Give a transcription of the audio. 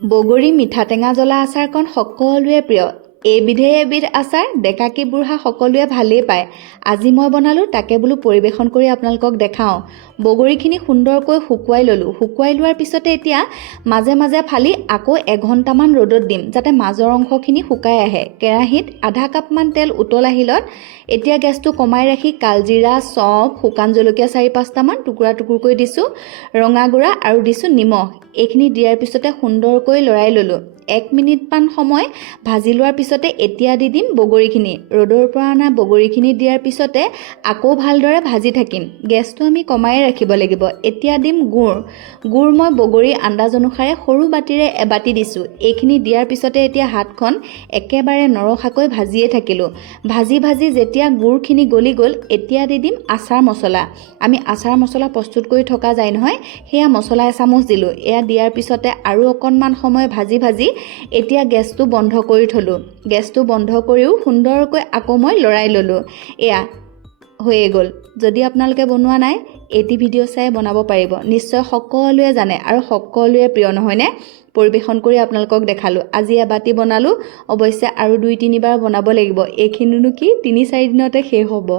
বগৰী মিঠা টেঙা জ্বলা আচাৰকণ সকলোৱে প্ৰিয়। এবিধ আচাৰ ডেকাকী বুঢ়া সকলোৱে ভালেই পায়। আজি মই বনালোঁ, তাকে বোলো পৰিৱেশন কৰি আপোনালোকক দেখাওঁ। বগৰীখিনি সুন্দৰকৈ শুকুৱাই ল'লোঁ। শুকুৱাই লোৱাৰ পিছতে এতিয়া মাজে মাজে ফালি আকৌ এঘণ্টামান ৰ'দত দিম, যাতে মাজৰ অংশখিনি শুকাই আহে। কেৰাহীত আধা কাপমান তেল উতল আহিলত এতিয়া গেছটো কমাই ৰাখি কালজিৰা, চফ, শুকান জলকীয়া 4-5টামান টুকুৰা টুকুৰকৈ দিছোঁ, ৰঙা গুড়া আৰু দিছোঁ নিমখ। এইখিনি দিয়াৰ পিছতে সুন্দৰকৈ লৰাই ল'লোঁ। 1 মিনিটমান সময় ভাজি লোৱাৰ পিছতে এতিয়া দি দিম বগৰীখিনি। ৰ'দৰ পৰা অনা বগৰীখিনি দিয়াৰ পিছতে আকৌ ভালদৰে ভাজি থাকিম। গেছটো আমি কমাই ৰাখিব লাগিব। এতিয়া দিম গুড়। গুড় মই বগৰীৰ আন্দাজ অনুসাৰে সৰু বাতিৰে এবাতি দিছোঁ। এইখিনি দিয়াৰ পিছতে এতিয়া হাতখন একেবাৰে নৰখাকৈ ভাজিয়ে থাকিলোঁ। ভাজি ভাজি যেতিয়া গুড়খিনি গলি গ'ল, এতিয়া দি দিম আচাৰ মছলা। আমি আচাৰ মছলা প্ৰস্তুত কৰি থকা যায় নহয়, সেয়া মছলা এচামুচ দিলোঁ। এয়া দিয়াৰ পিছতে আৰু অকণমান সময় ভাজি ভাজি এতিয়া গেছটো বন্ধ কৰি থলোঁ। গেছটো বন্ধ কৰিও সুন্দৰকৈ আকৌ মই লৰাই ল'লোঁ। এয়া হৈয়ে গ'ল। যদি আপোনালোকে বনোৱা নাই, এটি ভিডিঅ' চাই বনাব পাৰিব। নিশ্চয় সকলোৱে জানে আৰু সকলোৱে প্ৰিয়, নহয়নে? পৰিৱেশন কৰি আপোনালোকক দেখালোঁ। আজি এবাতি বনালোঁ, অৱশ্যে আৰু 2-3 বাৰ বনাব লাগিব। এইখিনিনো কি 3-4 দিনতে শেষ হ'ব।